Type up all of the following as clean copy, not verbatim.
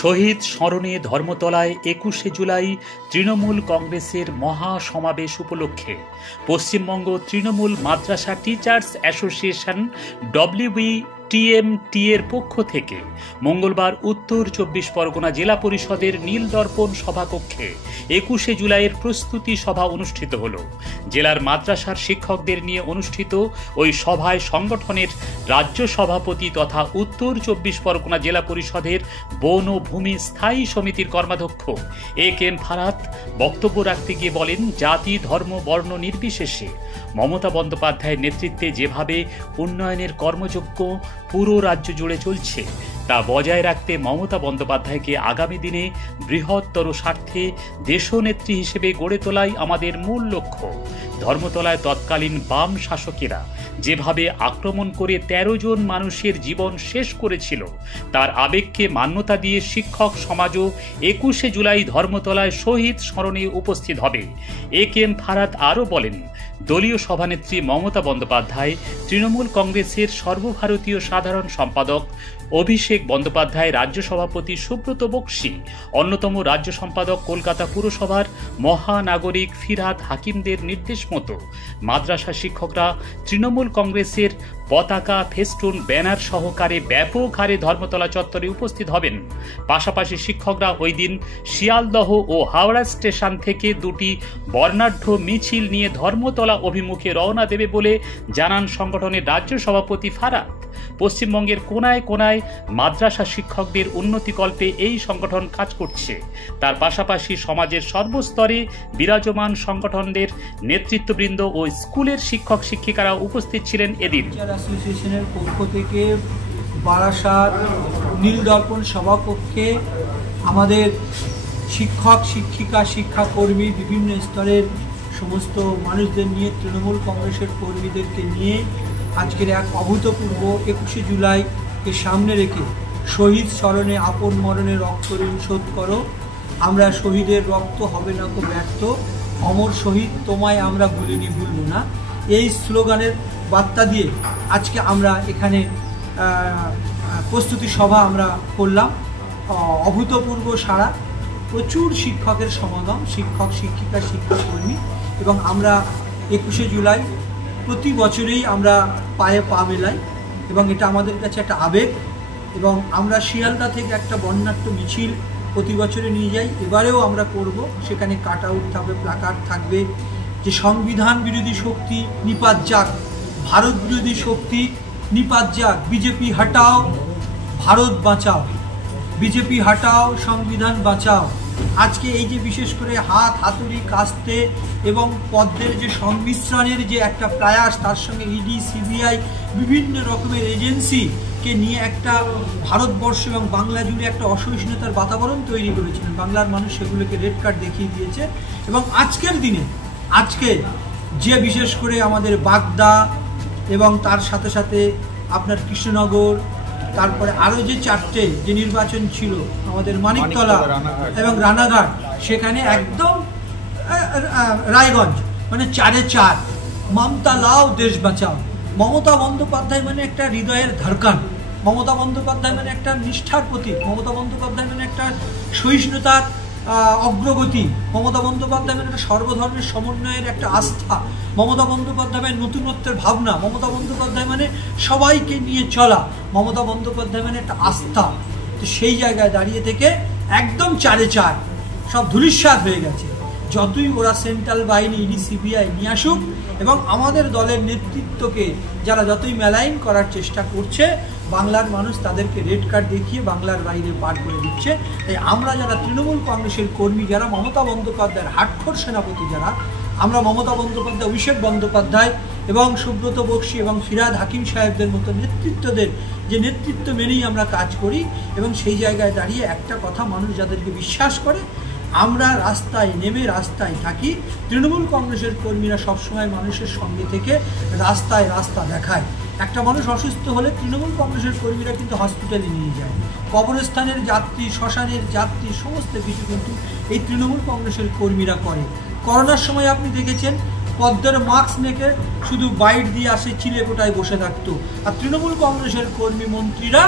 শহীদ স্মরণে ধর্মতলায় ২১শে জুলাই তৃণমূল কংগ্রেসের মহাসমাবেশ উপলক্ষে পশ্চিমবঙ্গ তৃণমূল মাদ্রাসা টিচার্স অ্যাসোসিয়েশন WBTMT এর পক্ষ থেকে মঙ্গলবার উত্তর ২৪ পরগনা জেলা পরিষদের নীলদর্পণ সভাকক্ষে ২১শে জুলাইয়ের প্রস্তুতি সভা অনুষ্ঠিত হল। জেলার মাদ্রাসার শিক্ষকদের নিয়ে অনুষ্ঠিত ওই সভায় সংগঠনের রাজ্য সভাপতি তথা উত্তর ২৪ পরগনা জেলা পরিষদের বন ও ভূমি স্থায়ী সমিতির কর্মাধ্যক্ষ AK ফারাত বক্তব্য রাখতে গিয়ে বলেন, জাতি ধর্ম বর্ণ নির্বিশেষে মমতা বন্দ্যোপাধ্যায়ের নেতৃত্বে যেভাবে উন্নয়নের কর্মযজ্ঞ পুরো রাজ্য জুড়ে চলছে তা বজায় রাখতে মমতা বন্দ্যোপাধ্যায়কে আগামী দিনে বৃহত্তর স্বার্থে দেশনেত্রী হিসেবে গড়ে তোলাই আমাদের মূল লক্ষ্য। ধর্মতলায় তৎকালীন বাম শাসকেরা যেভাবে আক্রমণ করে ১৩ জন মানুষের জীবন শেষ করেছিল তার আবেগকে মান্যতা দিয়ে শিক্ষক সমাজও ২১শে জুলাই ধর্মতলায় শহীদ স্মরণে উপস্থিত হবে। AK ফারাত আরও বলেন, দলীয় সভানেত্রী মমতা বন্দ্যোপাধ্যায়, তৃণমূল কংগ্রেসের সর্বভারতীয় সাধারণ সম্পাদক অভিষেক বন্দ্যোপাধ্যায়, রাজ্য সভাপতি সুব্রত বক্সী, অন্যতম রাজ্য সম্পাদক কলকাতা পুরসভার মহানাগরিক ফিরহাদ হাকিমদের নির্দেশ মতো মাদ্রাসা শিক্ষকরা তৃণমূল কংগ্রেসের পতাকা, ফেস্টুন, ব্যানার সহকারে ব্যাপক হারে ধর্মতলা চত্বরে উপস্থিত হবেন। পাশাপাশি শিক্ষকরা ওই দিন শিয়ালদহ ও হাওড়া স্টেশন থেকে দুটি বর্ণাঢ্য মিছিল নিয়ে ধর্মতলা অভিমুখে রওনা দেবে বলে জানান সংগঠনের রাজ্য সভাপতি ফারাত। পশ্চিমবঙ্গের কোনায় কোনায় মাদ্রাসা শিক্ষকদের উন্নতিকল্পে এই সংগঠন কাজ করছে। তার পাশাপাশি সমাজের সর্বস্তরে বিরাজমান সংগঠনদের নেতৃত্ববৃন্দ ও স্কুলের শিক্ষক শিক্ষিকারা উপস্থিত ছিলেন এদিন। অ্যাসোসিয়েশনের পক্ষ থেকে বারাসাত নীলদর্পণ সভাকক্ষে আমাদের শিক্ষক শিক্ষিকা শিক্ষাকর্মী বিভিন্ন স্তরের সমস্ত মানুষদের নিয়ে তৃণমূল কংগ্রেসের কর্মীদেরকে নিয়ে আজকের এক অভূতপূর্ব ২১শে জুলাইকে সামনে রেখে শহীদ স্মরণে আপন মরণে রক্ত ঋণ শোধ করো, আমরা শহীদের রক্ত হবে না কো ব্যর্থ, অমর শহীদ তোমায় আমরা ভুলিনি ভুলব না, এই স্লোগানের বার্তা দিয়ে আজকে আমরা এখানে প্রস্তুতি সভা আমরা করলাম। অভূতপূর্ব সাড়া, প্রচুর শিক্ষকের সমাগম, শিক্ষক শিক্ষিকা শিক্ষাকর্মী, এবং আমরা ২১শে জুলাই প্রতি বছরেই আমরা পায়ে পা মেলাই এবং এটা আমাদের কাছে একটা আবেগ। এবং আমরা শিয়ালদা থেকে একটা বর্ণাঢ্য মিছিল প্রতি বছরে নিয়ে যাই, এবারেও আমরা করব। সেখানে কাট আউট থাকবে, প্ল্যাকার্ড থাকবে, যে সংবিধান বিরোধী শক্তি নিপাত যাক, ভারত বিরোধী শক্তি নিপাত যাক, বিজেপি হাটাও ভারত বাঁচাও, বিজেপি হাটাও সংবিধান বাঁচাও। আজকে এই যে বিশেষ করে হাতুড়ি কাস্তে এবং পদ্মের যে সংমিশ্রণের যে একটা প্রয়াস, তার সঙ্গে ED CBI বিভিন্ন রকমের এজেন্সিকে নিয়ে একটা ভারতবর্ষ এবং বাংলা জুড়ে একটা অসহিষ্ণুতার বাতাবরণ তৈরি করেছিলেন। বাংলার মানুষ সেগুলোকে রেড কার্ড দেখিয়ে দিয়েছে। এবং আজকের দিনে আজকে যে বিশেষ করে আমাদের বাগদা এবং তার সাথে সাথে আপনার কৃষ্ণনগর, তারপরে আরও যে চারটে যে নির্বাচন ছিল আমাদের মানিকতলা এবং রানাঘাট, সেখানে একদম রায়গঞ্জ মানে 4-4 মমতা লাও দেশ বাঁচাও। মমতা বন্দ্যোপাধ্যায় মানে একটা হৃদয়ের ধড়কন, মমতা বন্দ্যোপাধ্যায় মানে একটা নিষ্ঠার প্রতীক, মমতা বন্দ্যোপাধ্যায় মানে একটা সহিষ্ণুতার অগ্রগতি, মমতা বন্দ্যোপাধ্যায় মানে একটা সর্বধর্মের সমন্বয়ের একটা আস্থা, মমতা বন্দ্যোপাধ্যায় মানে নতুনত্বের ভাবনা, মমতা বন্দ্যোপাধ্যায় মানে সবাইকে নিয়ে চলা, মমতা বন্দ্যোপাধ্যায় মানে একটা আস্থা। তো সেই জায়গায় দাঁড়িয়ে থেকে একদম 4-4 সব ধূলিসাৎ হয়ে গেছে। যতই ওরা সেন্ট্রাল বাহিনী ED CBI নিয়ে আসুক এবং আমাদের দলের নেতৃত্বকে যারা যতই মেলাইন করার চেষ্টা করছে, বাংলার মানুষ তাদেরকে রেড কার্ড দেখিয়ে বাংলার বাইরে পার করে দিচ্ছে। তাই আমরা যারা তৃণমূল কংগ্রেসের কর্মী, যারা মমতা বন্দ্যোপাধ্যায়ের হার্ডকোর সেনাপতি, যারা আমরা মমতা বন্দ্যোপাধ্যায়, অভিষেক বন্দ্যোপাধ্যায় এবং সুব্রত বক্সী এবং ফিরহাদ হাকিম সাহেবদের মতো নেতৃত্বদের যে নেতৃত্ব মেনেই আমরা কাজ করি। এবং সেই জায়গায় দাঁড়িয়ে একটা কথা মানুষ যাদেরকে বিশ্বাস করে, আমরা রাস্তায় নেমে রাস্তায় থাকি। তৃণমূল কংগ্রেসের কর্মীরা সবসময় মানুষের সঙ্গে থেকে রাস্তায় রাস্তা দেখায়। একটা মানুষ অসুস্থ হলে তৃণমূল কংগ্রেসের কর্মীরা কিন্তু হসপিটালে নিয়ে যায়, কবরস্থানের যাত্রী, শ্মশানের যাত্রী, সমস্ত কিছু কিন্তু এই তৃণমূল কংগ্রেসের কর্মীরা করে। করোনার সময় আপনি দেখেছেন পদ্মের মাস্ক নেকে শুধু বাইট দিয়ে আসে, চিলেকোটায় বসে থাকতো। আর তৃণমূল কংগ্রেসের কর্মী মন্ত্রীরা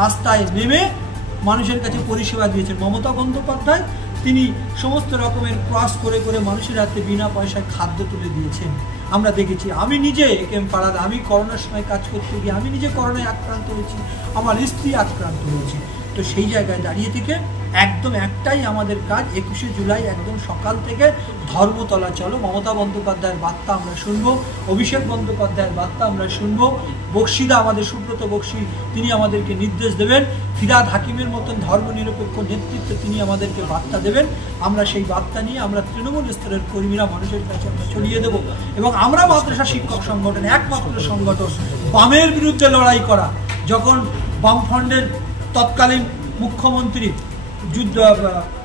রাস্তায় নেমে মানুষের কাছে পরিষেবা দিয়েছেন। মমতা বন্দ্যোপাধ্যায় তিনি সমস্ত রকমের ক্রস করে করে মানুষের হাতে বিনা পয়সায় খাদ্য তুলে দিয়েছেন, আমরা দেখেছি। আমি নিজে একেম পাড়াতে আমি করোনার সময় কাজ করতে গিয়ে আমি নিজে করোনায় আক্রান্ত হয়েছি, আমার স্ত্রী আক্রান্ত হয়েছে। তো সেই জায়গায় দাঁড়িয়ে থেকে একদম একটাই আমাদের কাজ, 21শে জুলাই একদম সকাল থেকে ধর্মতলা চলো। মমতা বন্দ্যোপাধ্যায়ের বার্তা আমরা শুনবো, অভিষেক বন্দ্যোপাধ্যায়ের বার্তা আমরা শুনবো, বক্সিদা আমাদের সুব্রত বক্সি তিনি আমাদেরকে নির্দেশ দেবেন, ফিরহাদ হাকিমের মতন ধর্মনিরপেক্ষ নেতৃত্ব তিনি আমাদেরকে বার্তা দেবেন। আমরা সেই বার্তা নিয়ে আমরা তৃণমূল স্তরের কর্মীরা মানুষের কাছে আমরা ছড়িয়ে দেবো। এবং আমরা মাদ্রাসা শিক্ষক সংগঠন একমাত্র সংগঠন বামের বিরুদ্ধে লড়াই করা। যখন বামফ্রন্টের তৎকালীন মুখ্যমন্ত্রী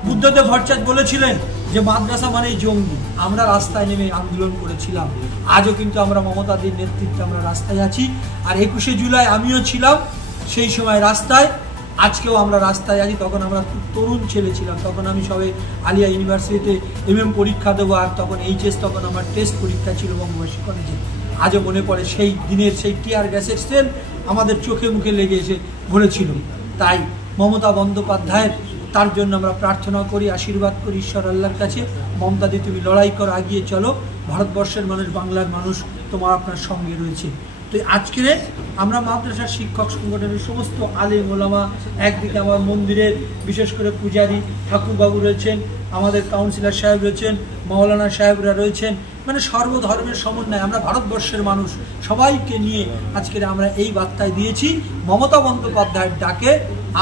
বুদ্ধদেব ভট্টাচার্য বলেছিলেন যে মাদ্রাসা মানেই জঙ্গি, আমরা রাস্তায় নেমে আন্দোলন করেছিলাম। আজও কিন্তু আমরা মমতাদির নেতৃত্বে আমরা রাস্তায় আছি। আর 21শে জুলাই আমিও ছিলাম সেই সময় রাস্তায়, আজকেও আমরা রাস্তায় আছি। তখন আমরা খুব তরুণ ছেলে ছিলাম, তখন আমি সবে আলিয়া ইউনিভার্সিটিতে MM পরীক্ষা দেবো, আর তখন HS তখন আমার টেস্ট পরীক্ষা ছিল বঙ্গবাসী কলেজে। আজও মনে পড়ে সেই দিনের সেই টিয়ার গ্যাসের সেল আমাদের চোখে মুখে লেগে এসে ভরেছিল। তাই মমতা বন্দ্যোপাধ্যায়ের তার জন্য আমরা প্রার্থনা করি, আশীর্বাদ করি ঈশ্বর আল্লাহর কাছে। মমতাদি তুমি লড়াই করো, আগিয়ে চলো, ভারতবর্ষের মানুষ বাংলার মানুষ তোমার আপনার সঙ্গে রয়েছে। তো আজকে আমরা মাদ্রাসার শিক্ষক সংগঠনের সমস্ত আলেম ওলামা, একদিকে আমার মন্দিরের বিশেষ করে পূজারী ঠাকুরবাবু রয়েছেন, আমাদের কাউন্সিলর সাহেব রয়েছেন, মাওলানা সাহেবরা রয়েছেন, মানে সর্বধর্মের সমন্বয় আমরা ভারতবর্ষের মানুষ সবাইকে নিয়ে আজকে আমরা এই বার্তায় দিয়েছি। মমতা বন্দ্যোপাধ্যায়ের ডাকে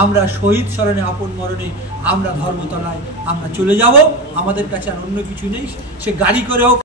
আমরা শহীদ স্মরণে আপন মরণে আমরা ধর্মতলায় আমরা চলে যাব। আমাদের কাছে আর অন্য কিছু নেই, সে গাড়ি করে হোক